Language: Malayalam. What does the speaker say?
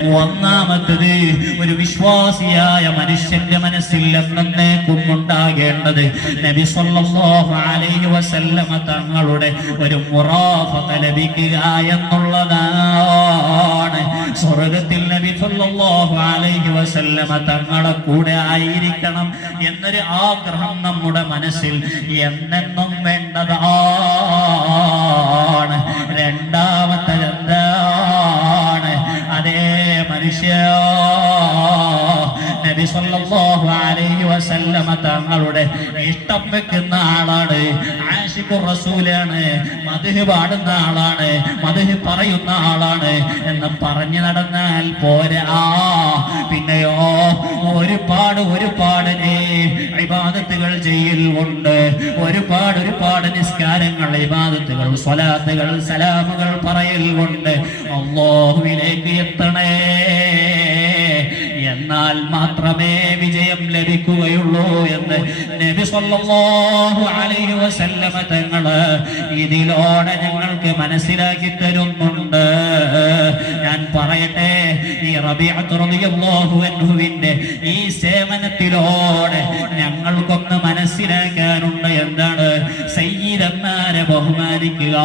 ഒന്നാമത്തത്, ഒരു വിശ്വാസിയായ മനുഷ്യന്റെ മനസ്സിൽ എന്നേക്കും ഉണ്ടാകേണ്ടത് നബി സല്ലല്ലാഹു അലൈഹി വസല്ലമ തങ്ങളുടെ ഒരു മുറാഫഖ ലഭിക്കുക എന്നുള്ളതാണ്. സ്വർഗ്ഗത്തിൽ നബി സല്ലല്ലാഹു അലൈഹി വസല്ലമ തങ്ങളുടെ കൂടെ ആയിരിക്കണം എന്നൊരു ആഗ്രഹം നമ്മുടെ മനസ്സിൽ എന്നെന്നും വേണ്ടതാണ്. രണ്ടാമത്തെ എന്താണ്? അതേ മനുഷ്യ നബി സല്ലല്ലാഹു അലൈഹി വസല്ലമ തങ്ങളുടെ ഇഷ്ടം വെക്കുന്ന ആളാണ്, ആശിഖുർ റസൂലാണ്, മദ്ഹ് പാടുന്ന ആളാണ്, മദ്ഹ് പറയുന്ന ആളാണ് എന്ന് പറഞ്ഞു നടന്നാൽ പോരാ. പിന്നെയോ ഒരുപാട് ഇബാദത്തുകൾ ചെയ്യൽ കൊണ്ട്, ഒരുപാട് നിസ്കാരങ്ങൾ, ഇബാദത്തുകൾ, സ്വലാത്തുകൾ, സലാമുകൾ പറയൽ കൊണ്ട് അല്ലാഹുവിലേക്ക് എത്തണേ. എന്നാൽ മാത്രമേ വിജയം ലഭിക്കുകയുള്ളൂ എന്ന് നബി സല്ലല്ലാഹു അലൈഹി വസല്ലമ തങ്ങള് ഇതിലൂടെ ഞങ്ങൾക്ക് മനസ്സിലാക്കി തരുന്നുണ്ട്. ഞാൻ പറയട്ടെ, ഈ റബീഅത്ത് റളിയല്ലാഹു അൻഹുവിന്റെ ഈ സേവനത്തിലൂടെ ഞങ്ങൾക്കൊന്ന് മനസ്സിലാക്കാനുണ്ട്. എന്താണ്? സയ്യിദന്മാരെ ബഹുമാനിക്കുക.